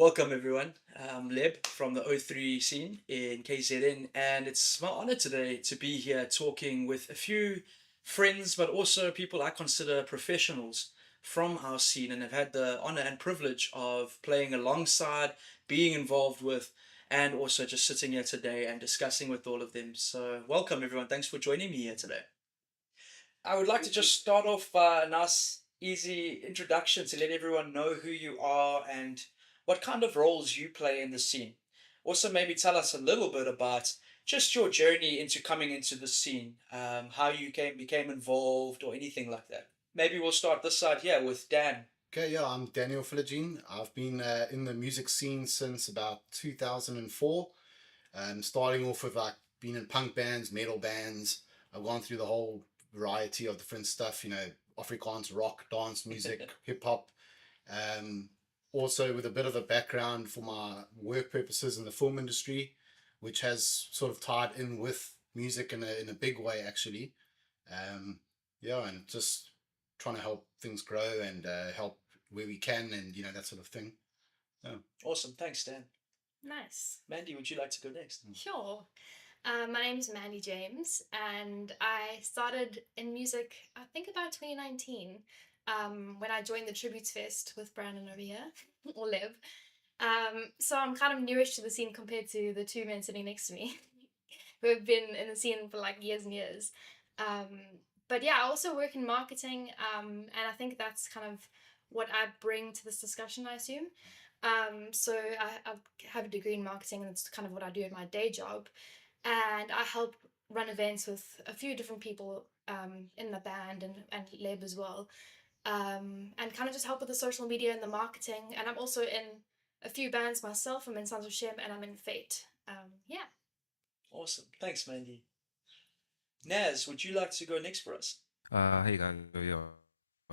Welcome everyone. I'm Leb from the O3 scene in KZN, and it's my honor today to be here talking with a few friends, but also people I consider professionals from our scene and have had the honor and privilege of playing alongside, being involved with, and also just sitting here today and discussing with all of them. So, welcome everyone. Thanks for joining me here today. I would like to just start off a nice, easy introduction to let everyone know who you are and what kind of roles you play in the scene. Also, maybe tell us a little bit about just your journey into coming into the scene, how you became involved, or anything like that. Maybe we'll start this side here with Dan. Okay, yeah, I'm Daniel Philogene. I've been in the music scene since about 2004. Starting off with like being in punk bands, metal bands. I've gone through the whole variety of different stuff, Afrikaans, rock, dance music, hip hop. Um, Also with a bit of a background for my work purposes in the film industry, which has sort of tied in with music in a big way, actually. Um, yeah, and just trying to help things grow and help where we can, and that sort of thing. Yeah. Awesome, thanks, Dan. Nice. Mandy, would you like to go next? Sure. My name's Mandy James, and I started in music, I think about 2019, when I joined the Tributes Fest with Brandon over here, or Liv. So I'm kind of newish to the scene compared to the two men sitting next to me, who have been in the scene for like years and years. Um, but yeah, I also work in marketing, and I think that's kind of what I bring to this discussion, I assume. So I have a degree in marketing, and it's kind of what I do in my day job. And I help run events with a few different people in the band and Lab as well. And kind of just help with the social media and the marketing. And I'm also in a few bands myself. I'm in Sons of Shem and I'm in Fate. Yeah. Awesome, thanks, Mandy. Naz, would you like to go next for us? Hey guys, yeah.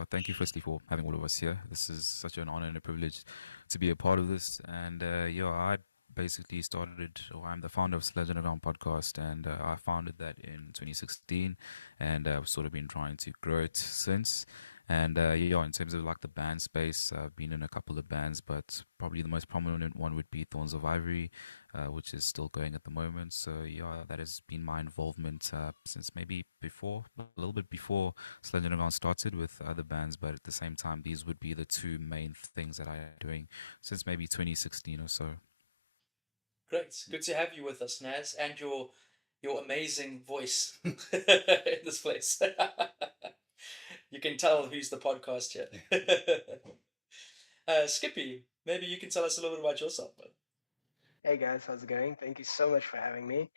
Thank you firstly for having all of us here. This is such an honor and a privilege to be a part of this. And yeah, I basically started, or I'm the founder of Sledge Underground podcast, and I founded that in 2016, and I've sort of been trying to grow it since. And yeah, in terms of like the band space, I've been in a couple of bands, but probably the most prominent one would be Thorns of Ivory, which is still going at the moment. So yeah, that has been my involvement since maybe before, a little bit before Sledge Underground started with other bands, but at the same time, these would be the two main things that I'm doing since maybe 2016 or so. Great. Good to have you with us, Naz, and your amazing voice in this place. You can tell who's the podcast here. Skippy, maybe you can tell us a little bit about yourself, bud. Hey guys, how's it going? Thank you so much for having me.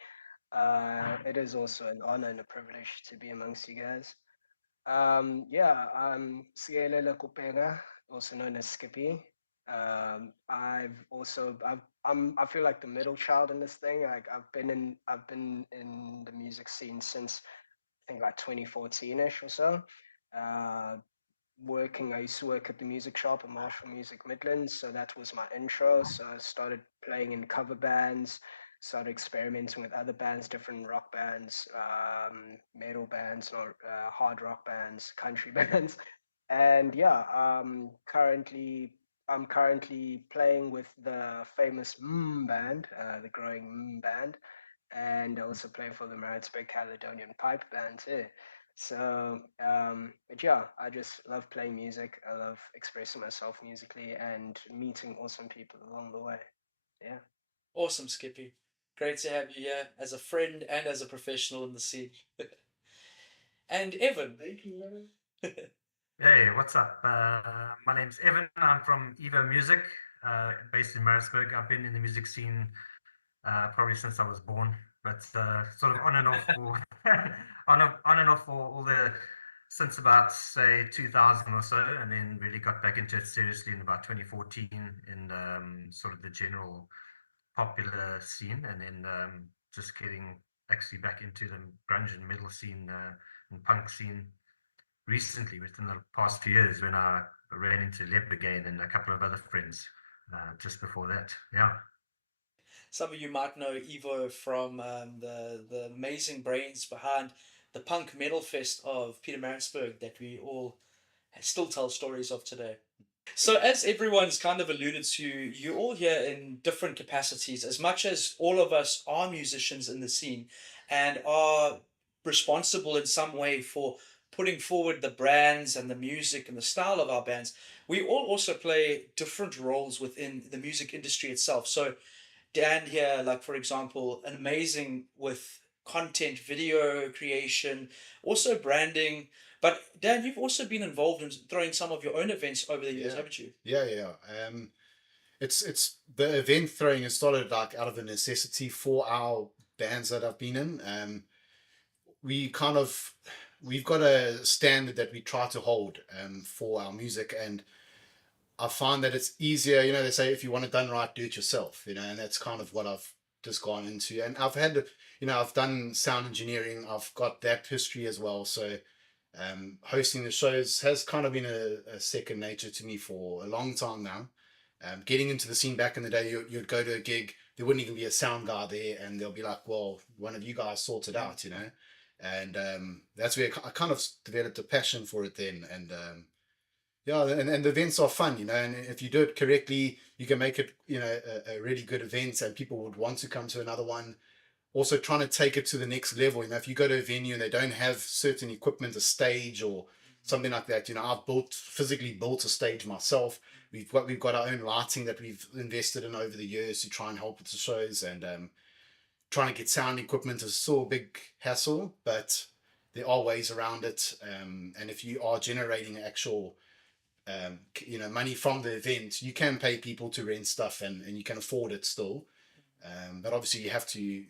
It is also an honor and a privilege to be amongst you guys. Yeah, I'm Sielela Kupega, also known as Skippy. I feel like the middle child in this thing. Like I've been in the music scene since I think like 2014ish or so. Uh, I used to work at the music shop at Marshall Music Midlands, so that was my intro. So I started playing in cover bands, started experimenting with other bands, different rock bands, metal bands, or hard rock bands, country bands, and yeah, I'm currently playing with the famous band, the growing band, and also playing for the Maritzburg Caledonian Pipe Band too. So, but yeah, I just love playing music. I love expressing myself musically and meeting awesome people along the way. Yeah. Awesome, Skippy. Great to have you here as a friend and as a professional in the scene. And Evan. Thank you, man. Hey, what's up? My name's Evan. I'm from Evo Music, based in Maritzburg. I've been in the music scene probably since I was born, but sort of on and off for on and off for all the since about say 2000 or so, and then really got back into it seriously in about 2014 in sort of the general popular scene, and then just getting actually back into the grunge and metal scene and punk scene recently within the past few years when I ran into Leb again and a couple of other friends just before that. Yeah. Some of you might know Evo from the amazing brains behind the punk metal fest of Peter Maritzburg that we all still tell stories of today. So, as everyone's kind of alluded to, you're all here in different capacities. As much as all of us are musicians in the scene and are responsible in some way for putting forward the brands and the music and the style of our bands, we all also play different roles within the music industry itself. So, Dan here, like for example, an amazing with content, video creation, also branding. But Dan, you've also been involved in throwing some of your own events over the years, Yeah, haven't you? yeah. It's the event throwing has started like out of a necessity for our bands that I've been in. We kind of we've got a standard that we try to hold for our music, and I find that it's easier. You know, they say if you want it done right, do it yourself. You know, and that's kind of what I've just gone into. And I've had, you know, I've done sound engineering. I've got that history as well. So hosting the shows has kind of been a second nature to me for a long time now. Getting into the scene back in the day, you'd go to a gig, there wouldn't even be a sound guy there, and they'll be like, "Well, one of you guys sort it out," you know. And that's where I kind of developed a passion for it then. And yeah, and the events are fun, you know. And if you do it correctly, you can make it, you know, a really good event, and people would want to come to another one. Also trying to take it to the next level. You know, if you go to a venue and they don't have certain equipment, a stage or something like that, you know, I've physically built a stage myself. We've got our own lighting that we've invested in over the years to try and help with the shows, and trying to get sound equipment is still a big hassle, but there are ways around it. And if you are generating actual you know, money from the event, you can pay people to rent stuff, and you can afford it still. But obviously you have to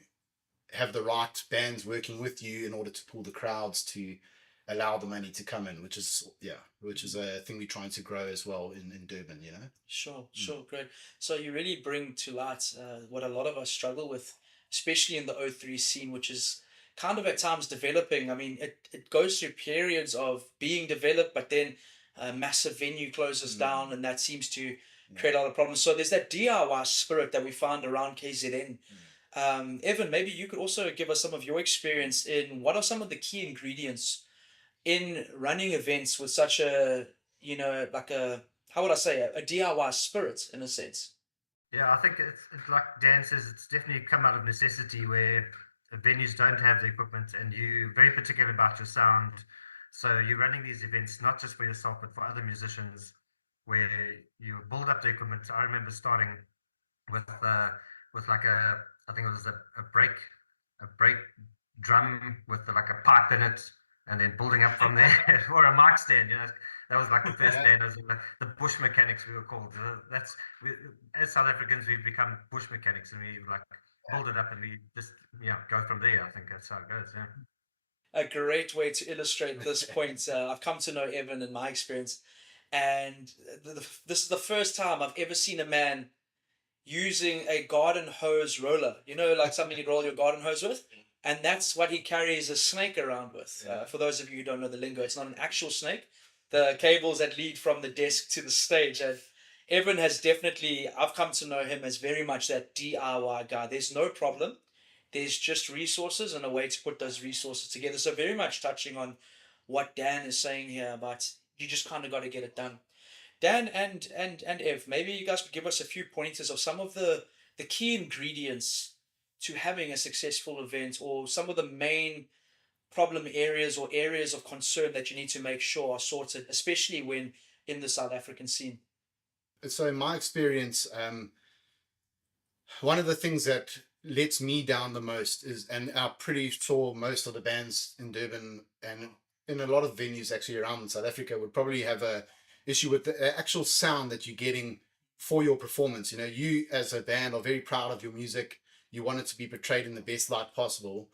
have the right bands working with you in order to pull the crowds to allow the money to come in, which is a thing we're trying to grow as well in Durban, you know. Sure, sure, great. So you really bring to light what a lot of us struggle with, especially in the O3 scene, which is kind of at times developing. I mean, it goes through periods of being developed, but then a massive venue closes down, and that seems to create a lot of problems. So there's that DIY spirit that we find around KZN. Evan, maybe you could also give us some of your experience in what are some of the key ingredients in running events with such a, you know, like a, how would I say, a DIY spirit in a sense. Yeah, I think it's like Dan says, it's definitely come out of necessity where the venues don't have the equipment and you're very particular about your sound. So you're running these events not just for yourself, but for other musicians where you build up the equipment. I remember starting with like I think it was a break drum with like a pipe in it, and then building up from there, or a mic stand. You know, that was like the first band. As the bush mechanics we were called. That's we, as South Africans we've become bush mechanics, and we like build it up and we just go from there. I think that's how it goes. Yeah. A great way to illustrate this point. I've come to know Evan in my experience, and this is the first time I've ever seen a man using a garden hose roller. You know, like something you roll your garden hose with. And that's what he carries a snake around with. For those of you who don't know the lingo, it's not an actual snake. The cables that lead from the desk to the stage. And Evan has definitely, I've come to know him as very much that DIY guy. There's no problem. There's just resources and a way to put those resources together. So very much touching on what Dan is saying here about you just kind of got to get it done. Dan and Ev, maybe you guys could give us a few pointers of some of the key ingredients to having a successful event, or some of the main problem areas or areas of concern that you need to make sure are sorted, especially when in the South African scene. So in my experience, one of the things that lets me down the most is, and I'm pretty sure most of the bands in Durban and in a lot of venues actually around South Africa would probably have a issue with the actual sound that you're getting for your performance. You know, you as a band are very proud of your music. You want it to be portrayed in the best light possible.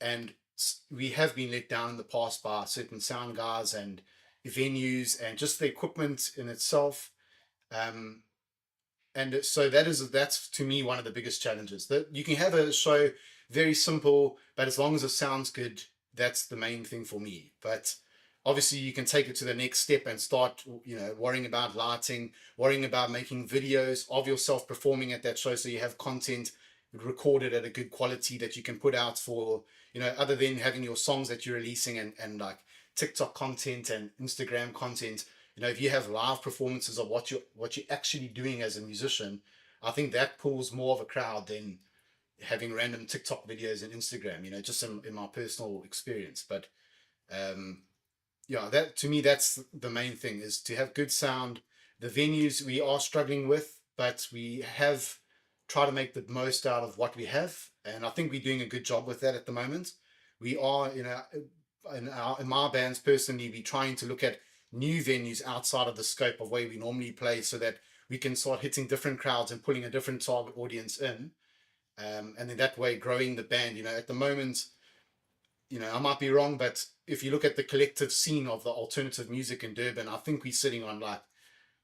And we have been let down in the past by certain sound guys and venues and just the equipment in itself. Um, and so that's to me one of the biggest challenges, that you can have a show very simple, but as long as it sounds good, that's the main thing for me. But obviously you can take it to the next step and start, you know, worrying about lighting, worrying about making videos of yourself performing at that show, so you have content recorded at a good quality that you can put out for, you know, other than having your songs that you're releasing and like TikTok content and Instagram content. if you have live performances of what you're actually doing as a musician, I think that pulls more of a crowd than having random TikTok videos and Instagram. Just in my personal experience. But um, yeah, that to me, that's the main thing, is to have good sound. The venues we are struggling with, but we have tried to make the most out of what we have, and I think we're doing a good job with that at the moment. We are, in my bands personally, we're trying to look at new venues outside of the scope of where we normally play, so that we can start hitting different crowds and pulling a different target audience in, and in that way growing the band. At the moment, I might be wrong, but if you look at the collective scene of the alternative music in Durban, I think we're sitting on, like,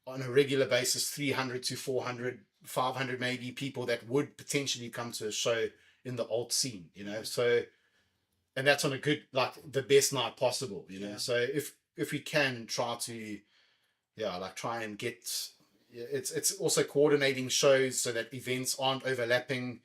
on a regular basis, 300 to 400, 500 maybe people that would potentially come to a show in the alt scene. So, and that's on a good, like, the best night possible. So if we can try to, yeah, like, try and get, yeah, it's also coordinating shows so that events aren't overlapping,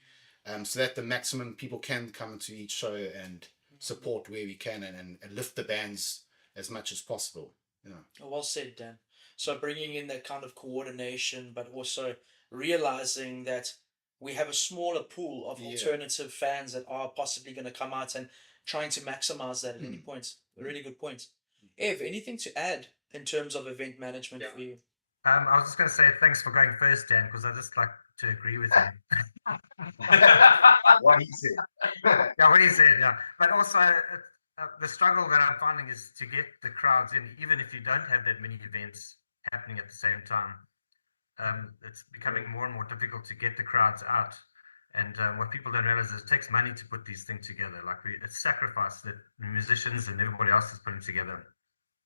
so that the maximum people can come to each show and support where we can, and lift the bands as much as possible. Yeah. Oh, well said, Dan. So bringing in that kind of coordination, but also realizing that we have a smaller pool of Yeah. alternative fans that are possibly going to come out, and trying to maximize that at any point. A really good point. Ev, anything to add in terms of event management for you? I was just going to say thanks for going first, Dan, because I just like to agree with you. What he said. Yeah, what he said, yeah. But also, the struggle that I'm finding is to get the crowds in, even if you don't have that many events happening at the same time. It's becoming more and more difficult to get the crowds out. And what people don't realize is it takes money to put these things together. Like, it's sacrifice that the musicians and everybody else is putting together.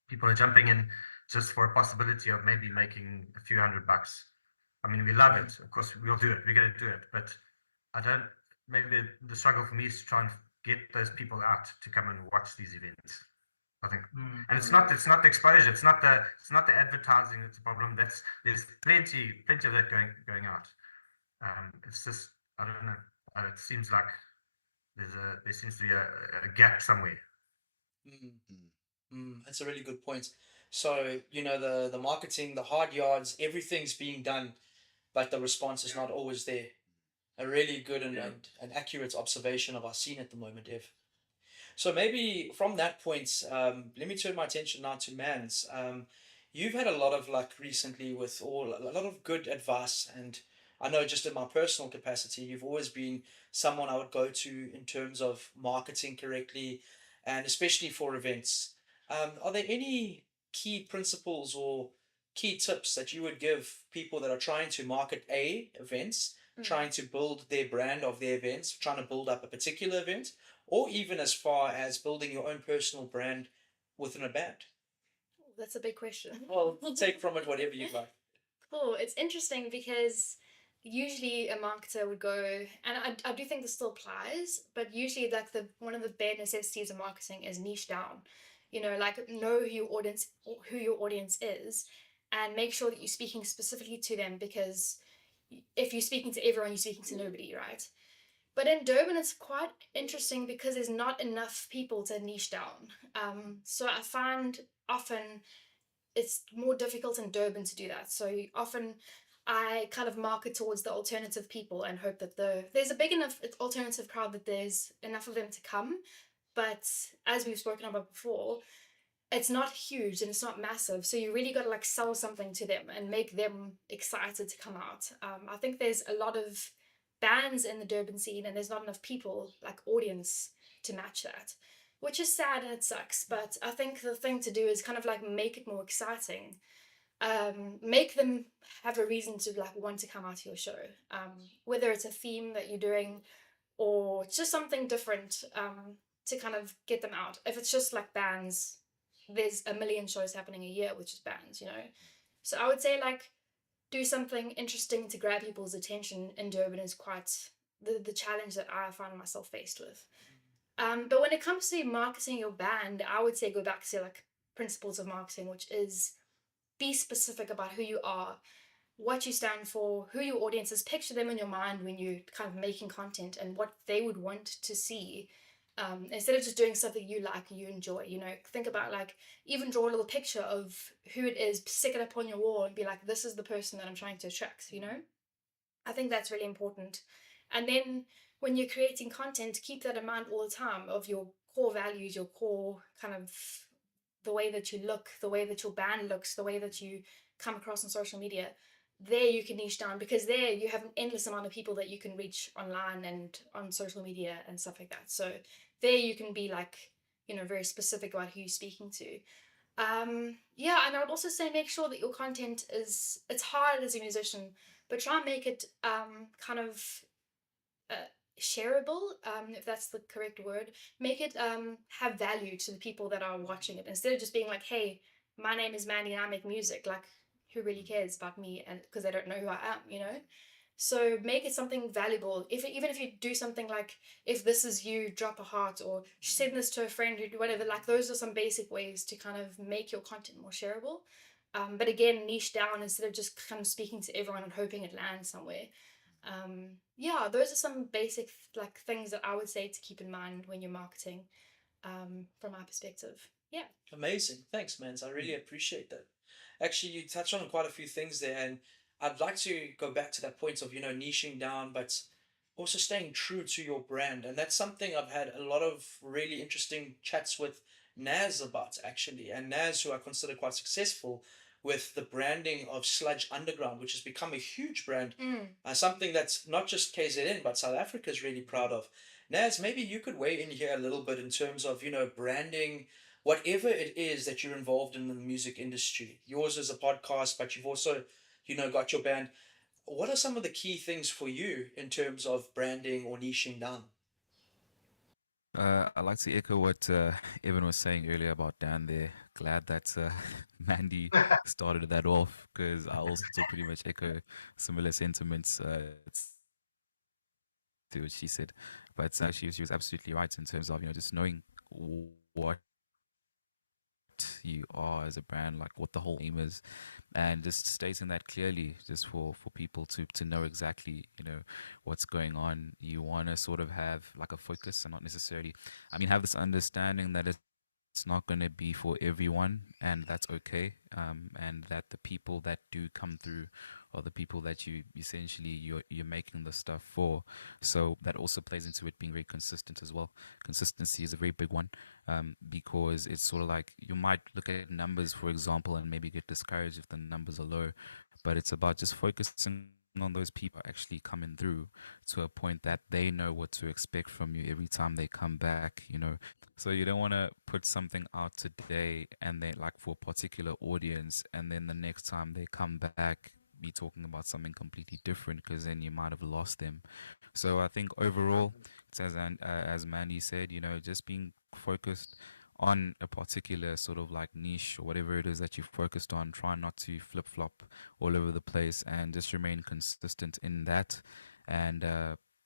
People are jumping in just for a possibility of maybe making a few $100. I mean, we love it. Of course, we'll do it. We're going to do it. But I don't. Maybe the struggle for me is to try and get those people out to come and watch these events. I think, and it's not the exposure. It's not the advertising that's a problem. There's plenty of that going out. It's just, I don't know. It seems like there seems to be a gap somewhere. That's a really good point. So, the marketing, the hard yards, everything's being done, but the response is not always there. A really good and accurate observation of our scene at the moment, Ev. So maybe from that point, let me turn my attention now to Mans. You've had a lot of luck recently with a lot of good advice, and I know just in my personal capacity, you've always been someone I would go to in terms of marketing correctly, and especially for events. Are there any key principles or key tips that you would give people that are trying to market events, trying to build their brand of their events, trying to build up a particular event, or even as far as building your own personal brand within a band? That's a big question. Well, take from it whatever you like. Cool. It's interesting because usually a marketer would go, and I do think this still applies, but usually, like, one of the bare necessities of marketing is niche down. Like, know who your audience is, and make sure that you're speaking specifically to them, because if you're speaking to everyone, you're speaking to nobody, right? But in Durban, it's quite interesting because there's not enough people to niche down. So I find often it's more difficult in Durban to do that. So often I kind of market towards the alternative people and hope that there's a big enough alternative crowd that there's enough of them to come. But as we've spoken about before, it's not huge and it's not massive. So you really got to, like, sell something to them and make them excited to come out. I think there's a lot of bands in the Durban scene and there's not enough people, like audience, to match that, which is sad and it sucks. But I think the thing to do is kind of like make it more exciting. Make them have a reason to, like, want to come out to your show, whether it's a theme that you're doing or just something different, to kind of get them out. If it's just like bands, there's a million shows happening a year with just bands. So I would say, like, do something interesting to grab people's attention in Durban is quite the challenge that I find myself faced with. But when it comes to marketing your band, I would say go back to, like, principles of marketing, which is be specific about who you are, what you stand for, who your audience is. Picture them in your mind when you're kind of making content and what they would want to see. Instead of just doing something you like, you enjoy, think about, like, even draw a little picture of who it is, stick it up on your wall and be like, this is the person that I'm trying to attract. I think that's really important. And then when you're creating content, keep that in mind all the time, of your core values, your core kind of, the way that you look, the way that your band looks, the way that you come across on social media. There you can niche down, because there you have an endless amount of people that you can reach online and on social media and stuff like that. So there you can be like, very specific about who you're speaking to. Yeah, and I would also say make sure that your content is, it's hard as a musician, but try and make it kind of uh, shareable, if that's the correct word. Make it have value to the people that are watching it, instead of just being like, hey, my name is Mandy and I make music. Like, who really cares about me? And because they don't know who I am. So make it something valuable. Even if you do something like, if this is you, drop a heart, or send this to a friend, or whatever. Like, those are some basic ways to kind of make your content more shareable. But again, niche down instead of just kind of speaking to everyone and hoping it lands somewhere. Yeah, those are some basic, like, things that I would say to keep in mind when you're marketing, from my perspective. Yeah. Amazing. Thanks, Mans. I really appreciate that. Actually, you touched on quite a few things there, and I'd like to go back to that point of, niching down, but also staying true to your brand. And that's something I've had a lot of really interesting chats with Naz about, actually. And Naz, who I consider quite successful with the branding of Sludge Underground, which has become a huge brand, Mm. something that's not just KZN, but South Africa is really proud of. Naz, maybe you could weigh in here a little bit in terms of, branding whatever it is that you're involved in the music industry. Yours is a podcast, but you've also, got your band. What are some of the key things for you in terms of branding or niching down? I'd like to echo what Evan was saying earlier about Dan there. Glad that Mandy started that off, because I also pretty much echo similar sentiments to what she said. But she was absolutely right in terms of, just knowing what you are as a brand, like what the whole aim is, and just stating that clearly, just for people to know exactly, what's going on. You want to sort of have like a focus, and not necessarily, I mean, have this understanding that it's not going to be for everyone, and that's okay. And that the people that do come through are the people that you're making the stuff for. So that also plays into it being very consistent as well. Consistency is a very big one, because it's sort of like you might look at numbers, for example, and maybe get discouraged if the numbers are low, but it's about just focusing on those people actually coming through to a point that they know what to expect from you every time they come back. So you don't want to put something out today and then, like, for a particular audience, and then the next time they come back be talking about something completely different, because then you might have lost them. So I think overall, it's as Mandy said, just being focused on a particular sort of like niche or whatever it is that you're focused on. Try not to flip flop all over the place, and just remain consistent in that. And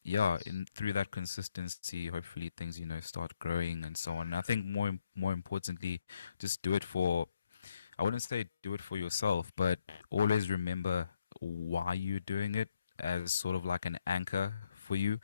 yeah, in through that consistency, hopefully things start growing and so on. And I think more importantly, just do it for, I wouldn't say do it for yourself, but always remember why you're doing it, as sort of like an anchor for you.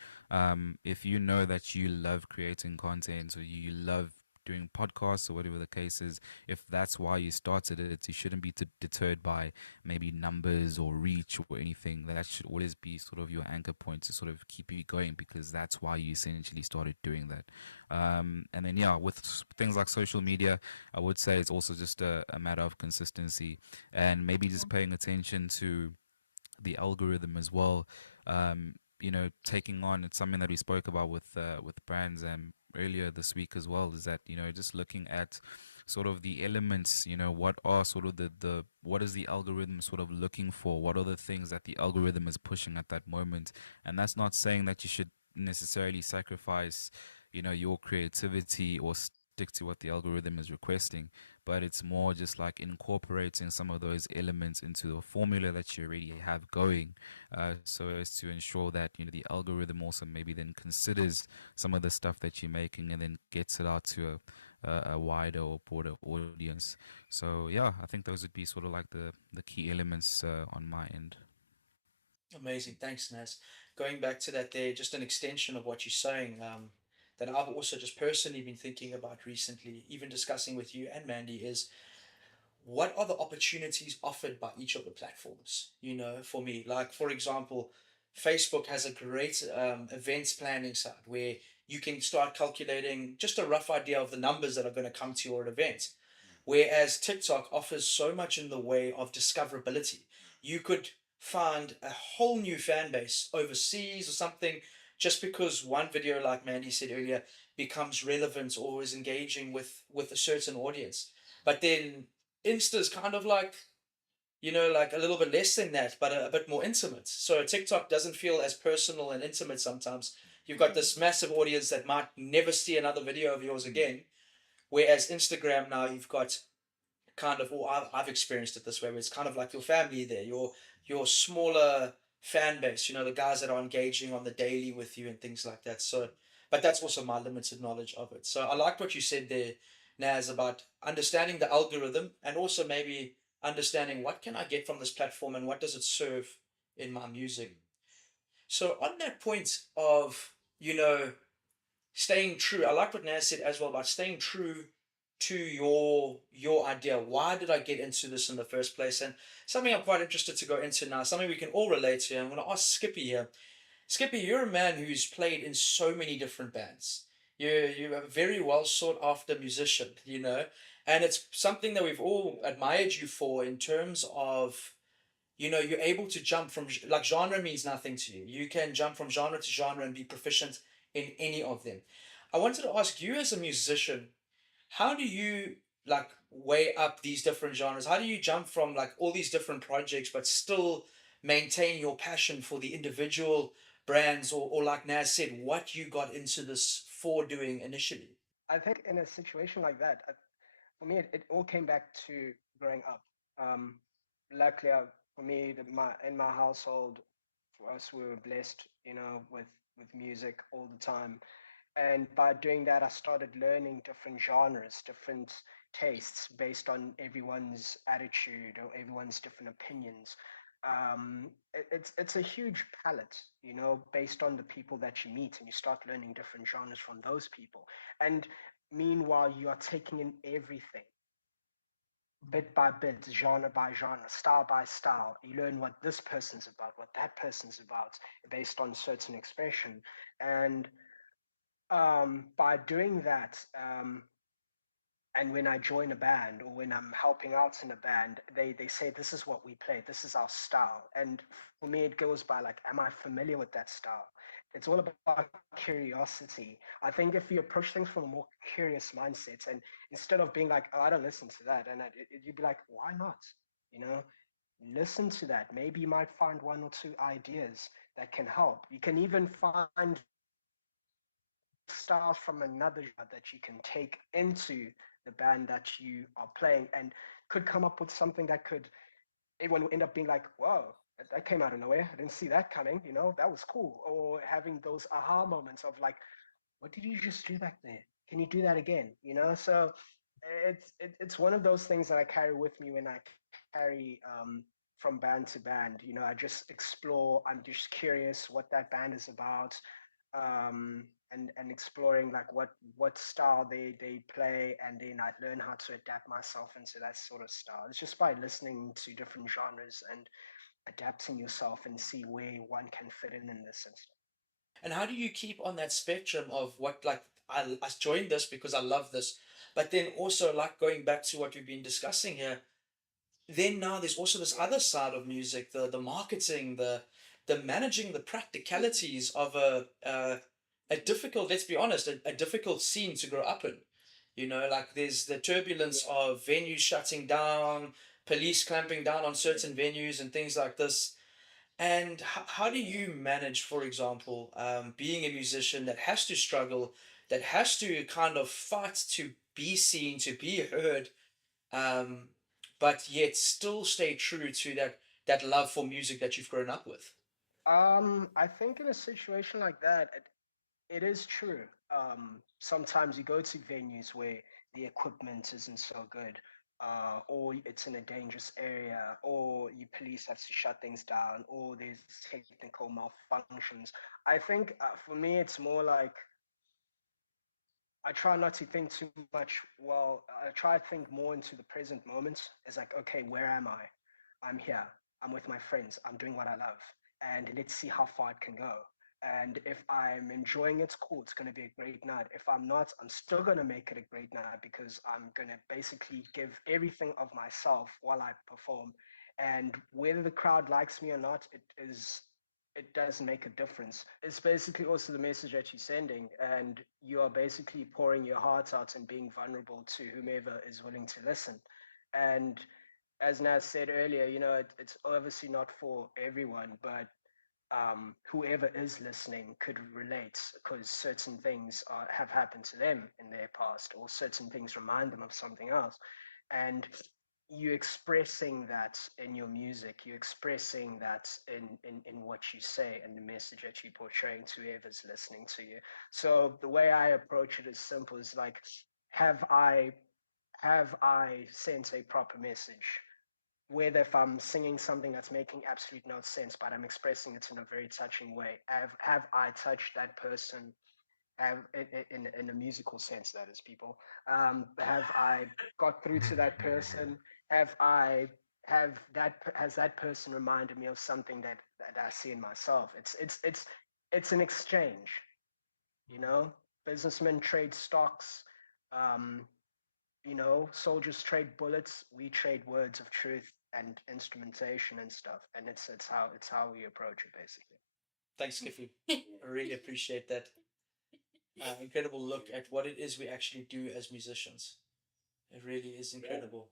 If you know that you love creating content, or you love doing podcasts or whatever the case is, if that's why you started it, you shouldn't be deterred by maybe numbers or reach or anything. That should always be sort of your anchor point to sort of keep you going, because that's why you essentially started doing that. And then, yeah, with things like social media, I would say it's also just a matter of consistency, and maybe just paying attention to the algorithm as well. Taking on, it's something that we spoke about with brands earlier this week as well, is that just looking at sort of the elements. What are sort of the what is the algorithm sort of looking for? What are the things that the algorithm is pushing at that moment? And that's not saying that you should necessarily sacrifice your creativity or stick to what the algorithm is requesting, but it's more just like incorporating some of those elements into a formula that you already have going, so as to ensure that the algorithm also maybe then considers some of the stuff that you're making, and then gets it out to a wider or broader audience. So yeah, I think those would be sort of like the key elements on my end. Amazing. Thanks, Naz. Going back to that there, just an extension of what you're saying. that I've also just personally been thinking about recently, even discussing with you and Mandy, is what are the opportunities offered by each of the platforms? For me, like for example, Facebook has a great events planning site where you can start calculating just a rough idea of the numbers that are going to come to your event. Whereas TikTok offers so much in the way of discoverability. You could find a whole new fan base overseas or something just because one video, like Mandy said earlier, becomes relevant or is engaging with a certain audience. But then Insta's kind of like, like a little bit less than that, but a bit more intimate. So TikTok doesn't feel as personal and intimate sometimes. You've got this massive audience that might never see another video of yours again. Whereas Instagram now, you've got kind of, or I've experienced it this way, where it's kind of like your family there, your smaller fan base, the guys that are engaging on the daily with you and things like that. So, but that's also my limited knowledge of it. So I like what you said there, Naz, about understanding the algorithm and also maybe understanding what can I get from this platform and what does it serve in my music. So on that point of, staying true. I like what Naz said as well about staying true to your idea. Why did I get into this in the first place? And something I'm quite interested to go into now, something we can all relate to. I'm going to ask Skippy here. Skippy, you're a man who's played in so many different bands. You're a very well sought after musician, and it's something that we've all admired you for in terms of you're able to jump from like genre means nothing to you. You can jump from genre to genre and be proficient in any of them. I wanted to ask you as a musician, how do you like weigh up these different genres? How do you jump from like all these different projects but still maintain your passion for the individual brands or like Naz said, what you got into this for doing initially? I think in a situation like that, for me, it all came back to growing up. Um, luckily, for me, in my household, for us, we were blessed, with music all the time. And by doing that, I started learning different genres, different tastes based on everyone's attitude or everyone's different opinions. It's a huge palette, based on the people that you meet, and you start learning different genres from those people. And meanwhile, you are taking in everything bit by bit, genre by genre, style by style. You learn what this person's about, what that person's about, based on certain expression. And by doing that, and when I join a band or when I'm helping out in a band, they say this is what we play, this is our style. And for me, it goes by like, am I familiar with that style? It's all about curiosity. I think if you approach things from a more curious mindset, and instead of being like, oh, I don't listen to that, and you'd be like, why not? You know, listen to that. Maybe you might find one or two ideas that can help. You can even find styles from another genre that you can take into the band that you are playing and could come up with something that could everyone will end up being like, whoa, that came out of nowhere. I didn't see that coming, that was cool. Or having those aha moments of like, what did you just do back there? Can you do that again? So it's one of those things that I carry with me when I carry from band to band. I just explore. I'm just curious what that band is about, and exploring like what style they play, and then I learn how to adapt myself into that sort of style. It's just by listening to different genres and adapting yourself and see where one can fit in this instance. And how do you keep on that spectrum of what, like, I joined this because I love this, but then also, like, going back to what we've been discussing here, then now there's also this other side of music, the marketing, the managing the practicalities of a difficult, let's be honest, a difficult scene to grow up in. Like there's the turbulence Yeah. of venues shutting down, police clamping down on certain venues and things like this. And how do you manage, for example, being a musician that has to struggle, that has to kind of fight to be seen, to be heard, um, but yet still stay true to that love for music that you've grown up with? I think in a situation like that, it is true. Sometimes you go to venues where the equipment isn't so good, or it's in a dangerous area, or you police have to shut things down, or there's technical malfunctions. I think for me, it's more like I try not to think too much. Well, I try to think more into the present moment. It's like, okay, where am I? I'm here. I'm with my friends. I'm doing what I love. And let's see how far it can go. And if I'm enjoying it, cool, it's going to be a great night. If I'm not, I'm still going to make it a great night because I'm going to basically give everything of myself while I perform. And whether the crowd likes me or not, it does make a difference. It's basically also the message that you're sending, and you are basically pouring your heart out and being vulnerable to whomever is willing to listen. And as Naz said earlier, it's obviously not for everyone, but whoever is listening could relate because certain things have happened to them in their past, or certain things remind them of something else. And you expressing that in your music, you expressing that in what you say and the message that you're portraying to whoever's listening to you. So the way I approach it is simple: is like, have I have I sent a proper message? Whether if I'm singing something that's making absolute no sense, but I'm expressing it in a very touching way, have I touched that person? Have in a musical sense, that is, people. Have I got through to that person? Have I have that has that person reminded me of something that I see in myself? It's an exchange, you know. Businessmen trade stocks. Um, soldiers trade bullets. We trade words of truth and instrumentation and stuff. And it's how we approach it, basically. Thanks, Skiffy. I really appreciate that incredible look at what it is we actually do as musicians. It really is incredible.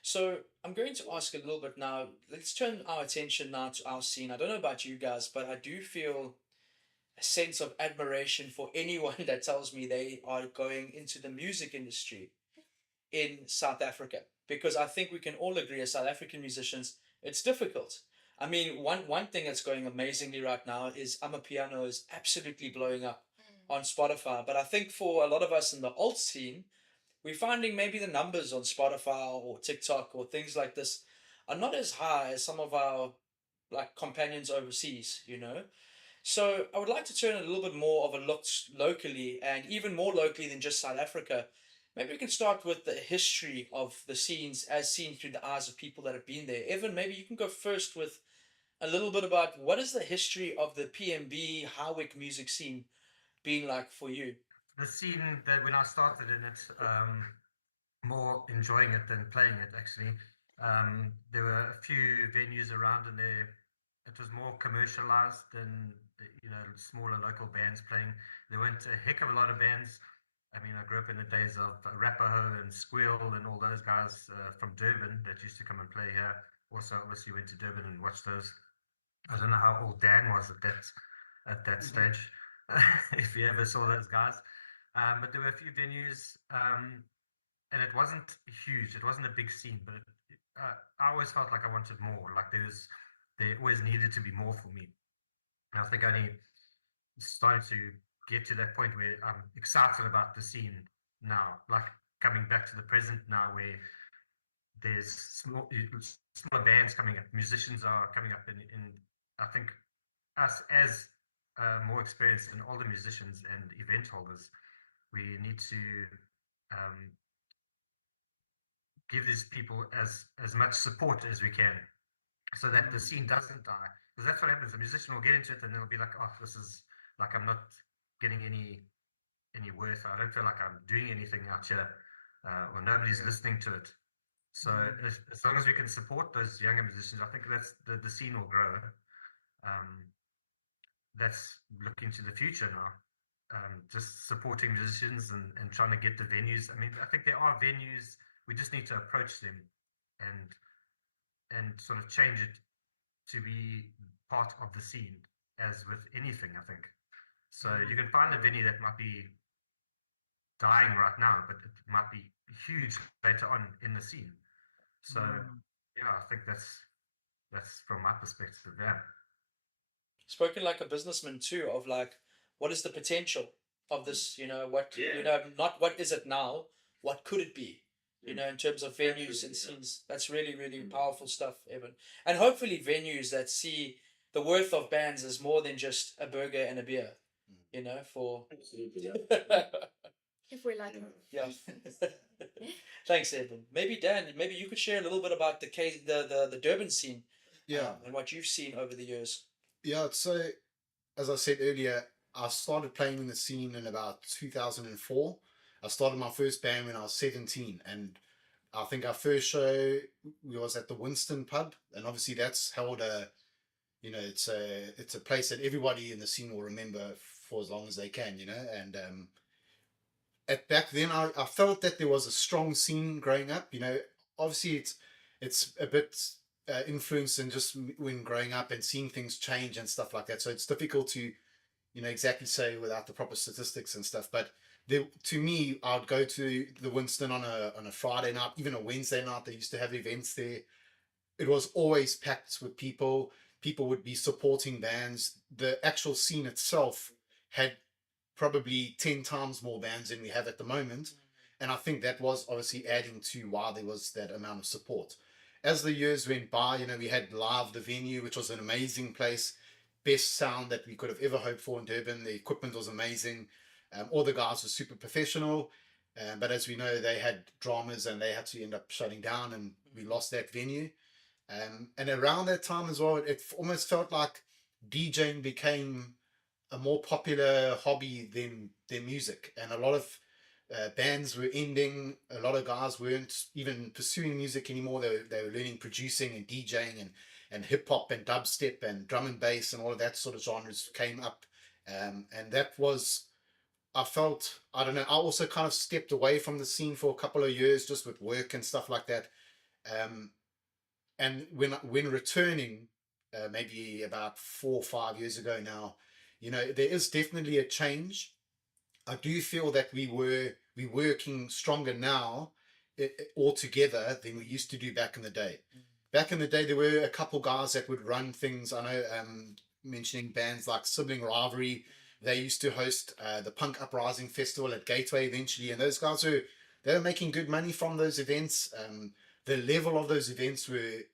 So I'm going to ask a little bit now. Let's turn our attention now to our scene. I don't know about you guys, but I do feel a sense of admiration for anyone that tells me they are going into the music industry in South Africa, because I think we can all agree as South African musicians, it's difficult. I mean, one thing that's going amazingly right now is Amapiano is absolutely blowing up on Spotify. But I think for a lot of us in the alt scene, we're finding maybe the numbers on Spotify or TikTok or things like this are not as high as some of our like companions overseas, you know? So I would like to turn a little bit more of a look locally, and even more locally than just South Africa. Maybe we can start with the history of the scenes as seen through the eyes of people that have been there. Evan, maybe you can go first with a little bit about what is the history of the PMB Howick music scene been like for you? The scene that when I started in it, more enjoying it than playing it actually. There were a few venues around, and it was more commercialized than smaller local bands playing. There weren't a heck of a lot of bands. I mean, I grew up in the days of Rapaho and Squeal and all those guys from Durban that used to come and play here. Also, obviously, went to Durban and watched those. I don't know how old Dan was at that stage, if you ever saw those guys. But there were a few venues, and it wasn't huge. It wasn't a big scene, but I always felt like I wanted more. Like there always needed to be more for me. And I think I only started to get to that point where I'm excited about the scene now, like coming back to the present now, where there's smaller bands coming up, musicians are coming up, in I think us as more experienced and older musicians and event holders, we need to um, give these people as much support as we can, so that the scene doesn't die. Because that's what happens. The musician will get into it and they'll be like, "Oh, this is like I'm not getting any worth. I don't feel like I'm doing anything out here, or nobody's listening to it." So as long as we can support those younger musicians, I think that's the scene will grow. Um, that's looking to the future now. Just supporting musicians and trying to get the venues. I mean, I think there are venues. We just need to approach them and sort of change it to be part of the scene, as with anything, I think. So you can find a venue that might be dying right now, but it might be huge later on in the scene. So yeah, I think that's from my perspective. Yeah. Spoken like a businessman too, of like, what is the potential of this? Not what is it now, what could it be? In terms of venues and scenes. That's really, really powerful stuff, Evan. And hopefully venues that see the worth of bands as more than just a burger and a beer. For If we're lucky. Yeah. Thanks, Evan. Maybe Dan, maybe you could share a little bit about the Durban scene, Yeah, and what you've seen over the years. yeah. So as I said earlier, I started playing in the scene in about 2004. I started my first band when I was 17, and I think our first show was at the Winston pub, and obviously that's held a, it's a place that everybody in the scene will remember for as long as they can, and at back then I felt that there was a strong scene growing up. Obviously it's a bit influenced in just when growing up and seeing things change and stuff like that. So it's difficult to exactly say without the proper statistics and stuff. But there, to me, I'd go to the Winston on a Friday night, even a Wednesday night. They used to have events there. It was always packed with people. People would be supporting bands. The actual scene itself had probably 10 times more bands than we have at the moment. And I think that was obviously adding to why there was that amount of support. As the years went by, we had Live, the venue, which was an amazing place. Best sound that we could have ever hoped for in Durban. The equipment was amazing. All the guys were super professional. But as we know, they had dramas and they had to end up shutting down, and we lost that venue. And around that time as well, it almost felt like DJing became a more popular hobby than music, and a lot of bands were ending. A lot of guys weren't even pursuing music anymore. They were learning producing and DJing, and hip hop and dubstep and drum and bass and all of that sort of genres came up, and that was. I felt, I don't know. I also kind of stepped away from the scene for a couple of years just with work and stuff like that. Um, and when returning, maybe about 4 or 5 years ago now, there is definitely a change. I do feel that we're working stronger now, all together than we used to do back in the day. Back in the day, there were a couple guys that would run things. I know, mentioning bands like Sibling Rivalry. They used to host the Punk Uprising Festival at Gateway eventually, and those guys they were making good money from those events. The level of those events were,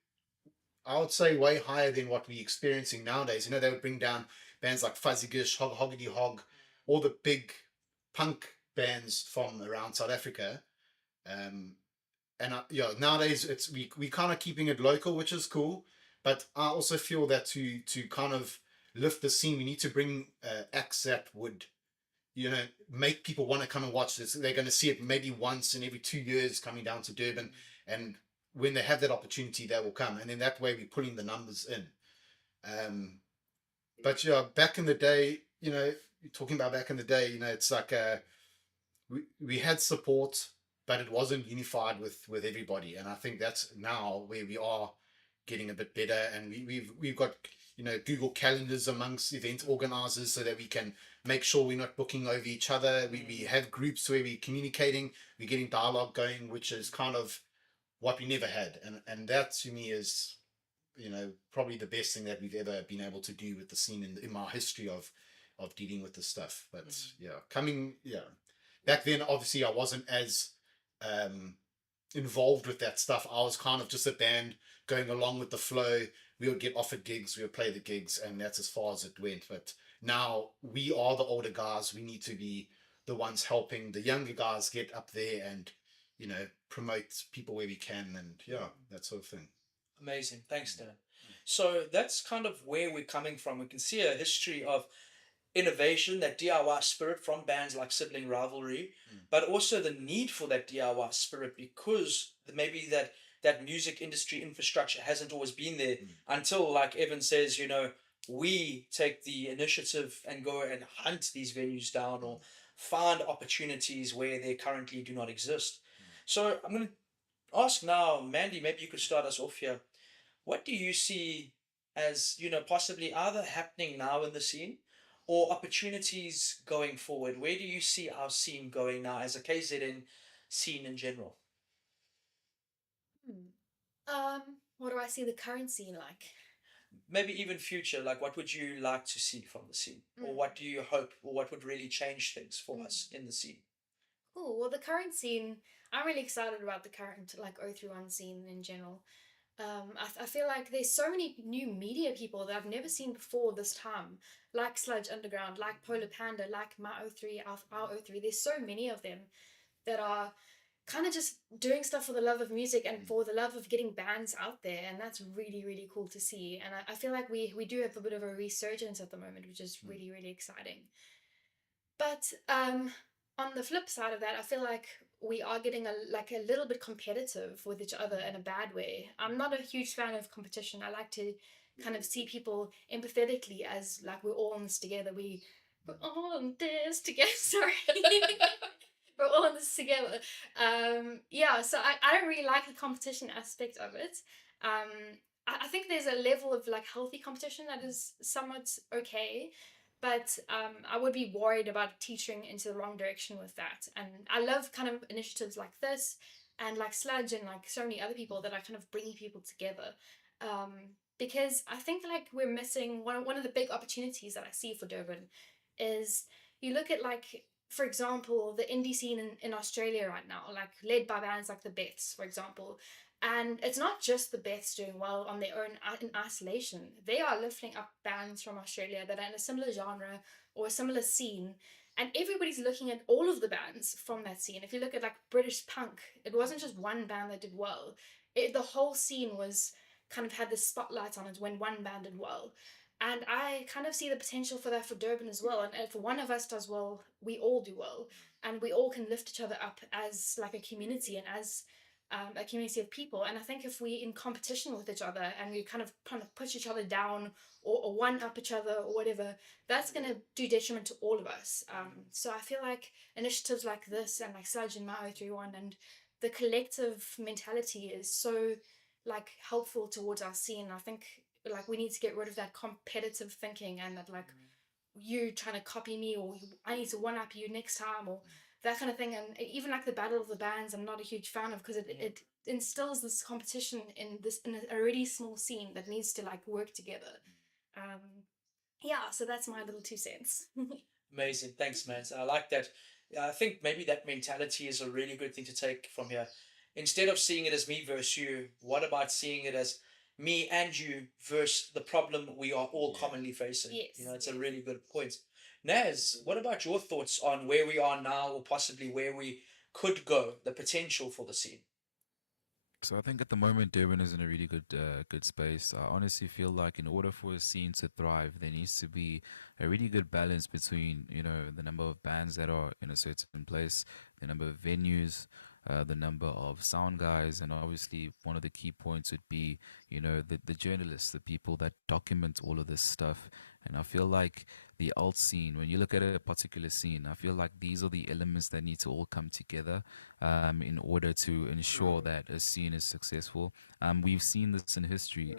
I would say, way higher than what we're experiencing nowadays. They would bring down bands like Fuzzy Gish, Hog Hoggity Hog, all the big punk bands from around South Africa. Um, and nowadays we kind of keeping it local, which is cool. But I also feel that to kind of lift the scene, we need to bring acts that would make people want to come and watch this. They're going to see it maybe once in every 2 years coming down to Durban, and when they have that opportunity, they will come, and then that way we're pulling the numbers in. But yeah, back in the day, talking about back in the day, it's like we had support, but it wasn't unified with everybody, and I think that's now where we are getting a bit better, and we've got Google calendars amongst event organizers so that we can make sure we're not booking over each other. We have groups where we're communicating, we're getting dialogue going, which is kind of what we never had, and that to me is probably the best thing that we've ever been able to do with the scene in our history of dealing with this stuff. But back then obviously I wasn't as involved with that stuff. I was kind of just a band going along with the flow. We would get offered gigs, we would play the gigs, and that's as far as it went. But now we are the older guys. We need to be the ones helping the younger guys get up there and promote people where we can, and that sort of thing. Amazing. Thanks, Dan. So that's kind of where we're coming from. We can see a history of innovation, that DIY spirit from bands like Sibling Rivalry, but also the need for that DIY spirit because maybe that music industry infrastructure hasn't always been there until, like Evan says, we take the initiative and go and hunt these venues down or find opportunities where they currently do not exist. So I'm going to ask now, Mandy, maybe you could start us off here. What do you see as, possibly either happening now in the scene or opportunities going forward? Where do you see our scene going now as a KZN scene in general? What do I see the current scene like? Maybe even future, like what would you like to see from the scene? Or what do you hope, or what would really change things for us in the scene? Cool. Well, the current scene, I'm really excited about the current like 031 scene in general. I feel like there's so many new media people that I've never seen before this time, like Sludge Underground, like Polar Panda, like My O3, our O3. There's so many of them that are kind of just doing stuff for the love of music and for the love of getting bands out there, and that's really really cool to see. And I feel like we do have a bit of a resurgence at the moment, which is really really exciting. But on the flip side of that, I feel like we are getting a little bit competitive with each other in a bad way. I'm not a huge fan of competition. I like to kind of see people empathetically as like we're all in this together. We're all in this together. Sorry. We're all in this together. Yeah, so I don't really like the competition aspect of it. I think there's a level of like healthy competition that is somewhat okay, but I would be worried about teetering into the wrong direction with that. And I love kind of initiatives like this and like Sludge and like so many other people that are kind of bringing people together. Because I think like we're missing one of the big opportunities that I see for Durban is you look at like for example the indie scene in Australia right now, like led by bands like the Beths, for example. And it's not just the Beths doing well on their own in isolation. They are lifting up bands from Australia that are in a similar genre or a similar scene. And everybody's looking at all of the bands from that scene. If you look at like British punk, it wasn't just one band that did well. The whole scene was kind of had this spotlight on it when one band did well. And I kind of see the potential for that for Durban as well. And if one of us does well, we all do well. And we all can lift each other up as like a community and as a community of people. And I think if we in competition with each other and we kind of push each other down or one up each other or whatever, that's going to do detriment to all of us. So I feel like initiatives like this and like Sludge and My 031 and the collective mentality is so like helpful towards our scene. I think like we need to get rid of that competitive thinking and that like you trying to copy me or I need to one up you next time or that kind of thing. And even like the battle of the bands, I'm not a huge fan of because it instills this competition in this in an already small scene that needs to like work together. Yeah, so that's my little 2 cents. Amazing. Thanks, man. So I like that. I think maybe that mentality is a really good thing to take from here. Instead of seeing it as me versus you, what about seeing it as me and you versus the problem we are all commonly facing? Yes, You know, it's a yes. really good point. Naz, what about your thoughts on where we are now or possibly where we could go, the potential for the scene? So I think at the moment Durban is in a really good space. I honestly feel like in order for a scene to thrive, there needs to be a really good balance between the number of bands that are in a certain place, the number of venues, the number of sound guys, and obviously one of the key points would be the journalists, the people that document all of this stuff. And I feel like the alt scene, when you look at a particular scene, I feel like these are the elements that need to all come together in order to ensure that a scene is successful. We've seen this in history.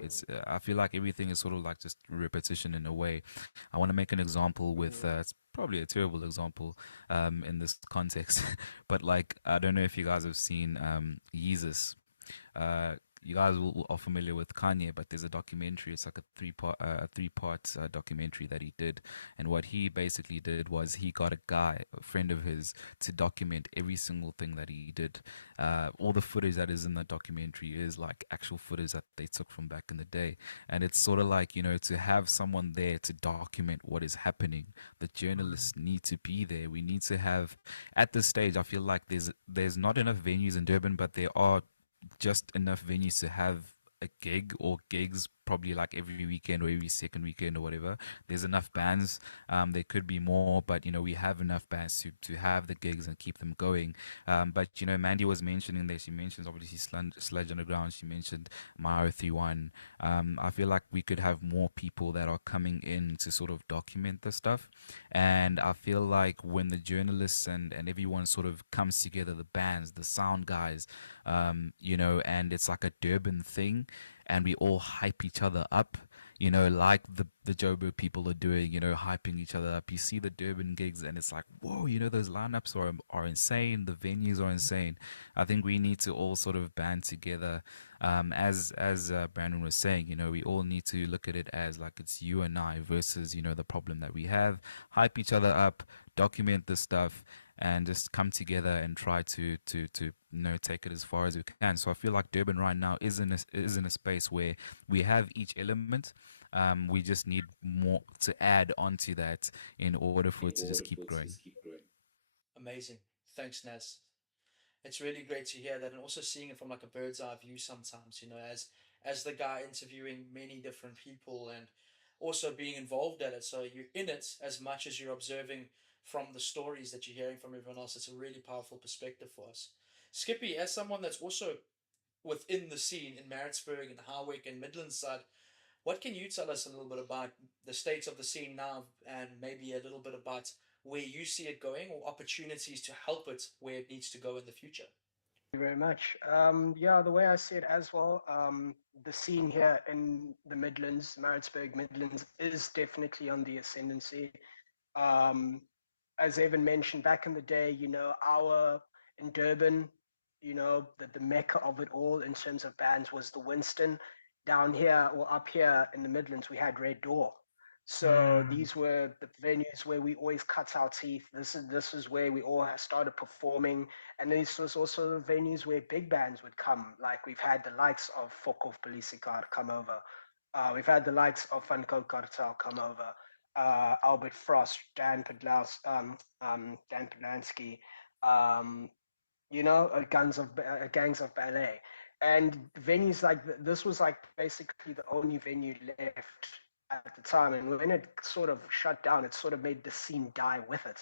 I feel like everything is sort of like just repetition in a way. I want to make an example with it's probably a terrible example in this context, but like I don't know if you guys have seen Yeezus. Uh, you guys are familiar with Kanye, but there's a documentary. It's like a three part documentary that he did, and what he basically did was he got a friend of his, to document every single thing that he did. All the footage that is in that documentary is like actual footage that they took from back in the day, and it's sort of like to have someone there to document what is happening. The journalists need to be there. We need to have at this stage. I feel like there's not enough venues in Durban, but there are just enough venues to have a gig or gigs probably like every weekend or every second weekend or whatever. There's enough bands. There could be more, but we have enough bands to have the gigs and keep them going. But Mandy was mentioning there. She mentions obviously Sludge Underground. She mentioned Mario 31. I feel like we could have more people that are coming in to sort of document the stuff. And I feel like when the journalists and everyone sort of comes together, the bands, the sound guys, and it's like a Durban thing, and we all hype each other up, like the Joburg people are doing, hyping each other up. You see the Durban gigs, and it's like, whoa, those lineups are insane. The venues are insane. I think we need to all sort of band together. As Brandon was saying, we all need to look at it as like it's you and I versus the problem that we have. Hype each other up, document the stuff, and just come together and try to take it as far as we can. So I feel like Durban right now is in a space where we have each element. We just need more to add onto that in order for it to just keep growing. Amazing. Thanks, Naz. It's really great to hear that, and also seeing it from like a bird's eye view sometimes, as the guy interviewing many different people and also being involved at it. So you're in it as much as you're observing from the stories that you're hearing from everyone else. It's a really powerful perspective for us. Skippy, as someone that's also within the scene in Maritzburg and Harwick and Midland side, what can you tell us a little bit about the state of the scene now, and maybe a little bit about where you see it going or opportunities to help it where it needs to go in the future? you very much. Yeah, the way I see it as well, the scene here in the Midlands, Maritzburg Midlands, is definitely on the ascendancy. Um, as Evan mentioned, back in the day, our in Durban, the mecca of it all in terms of bands was the Winston. Down here or up here in the Midlands, we had Red Door. So Mm, these were the venues where we always cut our teeth. This is where we all started performing, and this was also the venues where big bands would come. Like we've had the likes of Fokov Polisikar come over. We've had the likes of Funko Cartel come over. Albert Frost, Dan Podlansky, um, gangs of ballet, and venues like this was like basically the only venue left at the time. And when it sort of shut down, it sort of made the scene die with it,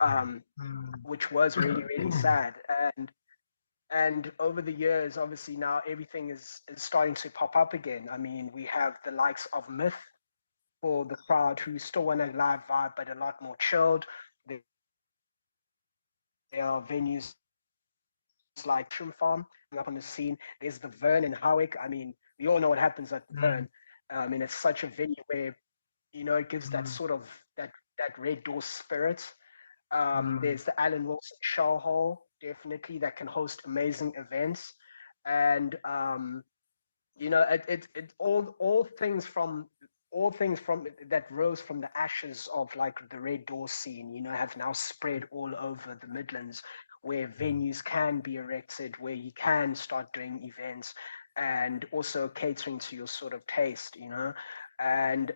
um, mm, which was really really sad. And over the years, obviously now everything is starting to pop up again. I mean, we have the likes of Myth for the crowd who still want a live vibe but a lot more chilled. There are venues like Shroom Farm up on the scene. There's the Vern in Howick. I mean, we all know what happens at the mm, Vern. And it's such a venue where it gives that mm, sort of that Red Door spirit. mm, There's the Alan Wilson Show Hall, definitely, that can host amazing events. And it all things from that rose from the ashes of like the Red Door scene, have now spread all over the Midlands, where venues can be erected, where you can start doing events, and also catering to your sort of taste, and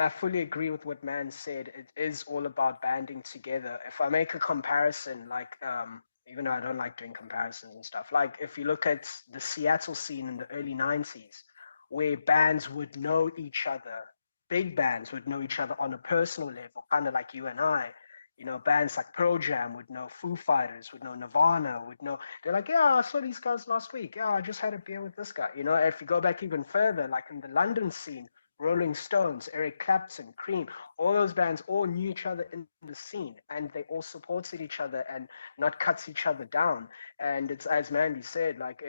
I fully agree with what Man said. It is all about banding together. If I make a comparison, like even though I don't like doing comparisons and stuff, like if you look at the Seattle scene in the early '90s, where bands would know each other, big bands would know each other on a personal level, kind of like you and I. Bands like Pearl Jam would know Foo Fighters, would know Nirvana, would know. They're like, yeah, I saw these guys last week. Yeah, I just had a beer with this guy. If you go back even further, like in the London scene, Rolling Stones, Eric Clapton, Cream, all those bands all knew each other in the scene, and they all supported each other and not cuts each other down. And it's as Mandy said, like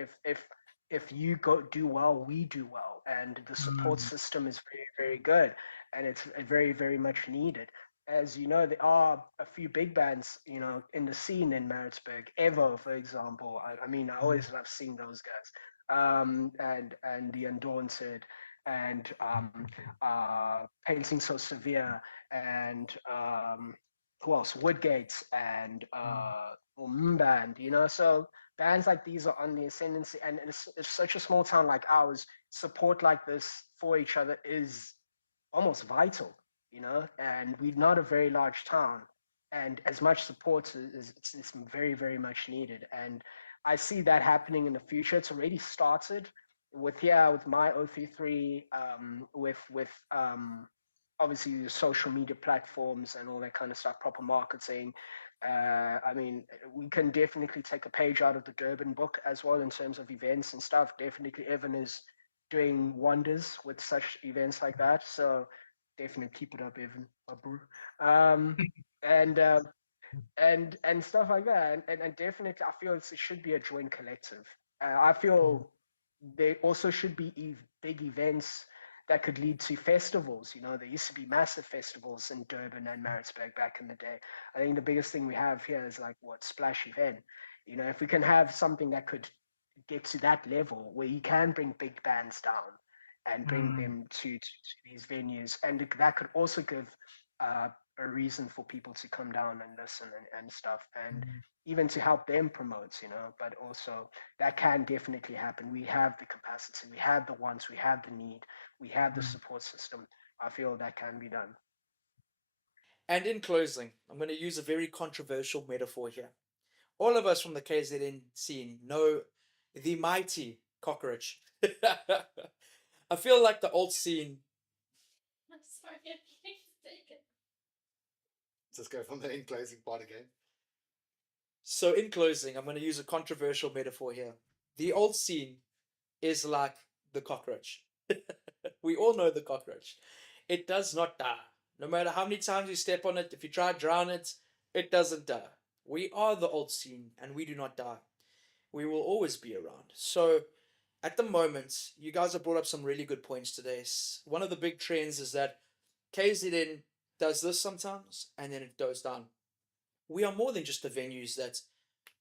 if you go do well, we do well, and the support mm, system is very very good, and it's very very much needed. As you know, there are a few big bands, in the scene in Maritzburg. Evo, for example. I mean, I mm, always love seeing those guys. And the Undaunted, and Painting So Severe, and who else? Woodgate, and Band, So bands like these are on the ascendancy, and it's such a small town like ours. Support like this for each other is almost vital, and we're not a very large town. And as much support it's very, very much needed. And I see that happening in the future. It's already started with my O33, with obviously the social media platforms and all that kind of stuff, proper marketing. I mean, we can definitely take a page out of the Durban book as well in terms of events and stuff. Definitely, Evan is doing wonders with such events like that. So definitely keep it up, Evan. Abu. Um, and and stuff like that. And definitely, I feel it should be a joint collective. I feel there also should be big events that could lead to festivals. There used to be massive festivals in Durban and Maritzburg back in the day. I think the biggest thing we have here is like what splash event. If we can have something that could get to that level where you can bring big bands down and bring mm, them to these venues, and that could also give uh, a reason for people to come down and listen and stuff, and even to help them promote, but also that can definitely happen. We have the capacity, we have the wants, we have the need, we have the support system. I feel that can be done. And in closing, I'm going to use a very controversial metaphor here. All of us from the KZN scene know the mighty cockroach. I feel like the old scene. I'm sorry, I can't take it. Just go from the in closing part again. So, in closing, I'm going to use a controversial metaphor here. The old scene is like the cockroach. We all know the cockroach. It does not die. No matter how many times you step on it, if you try to drown it, it doesn't die. We are the old scene and we do not die. We will always be around. So, at the moment, you guys have brought up some really good points today. One of the big trends is that KZN does this sometimes and then it goes down. We are more than just the venues that,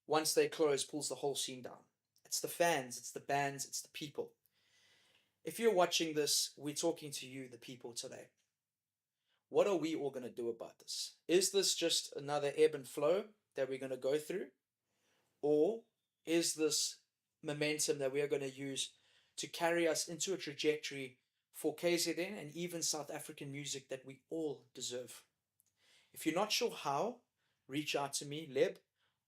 once they close, pulls the whole scene down. It's the fans, it's the bands, it's the people. If you're watching this, we're talking to you, the people, today. What are we all going to do about this? Is this just another ebb and flow that we're going to go through? Or is this momentum that we are going to use to carry us into a trajectory for KZN and even South African music that we all deserve? If you're not sure how, reach out to me, Leb,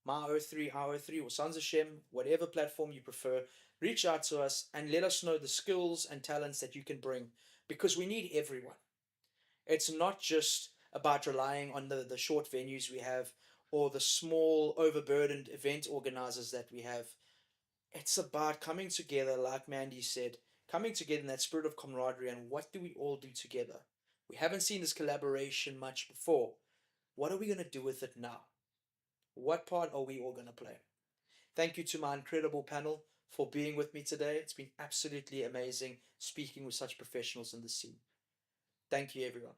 Ma03, R03, or Sons of Shem, whatever platform you prefer. Reach out to us and let us know the skills and talents that you can bring, because we need everyone. It's not just about relying on the short venues we have or the small, overburdened event organizers that we have. It's about coming together, like Mandy said, coming together in that spirit of camaraderie. And what do we all do together? We haven't seen this collaboration much before. What are we going to do with it now? What part are we all going to play? Thank you to my incredible panel for being with me today. It's been absolutely amazing speaking with such professionals in the scene. Thank you, everyone.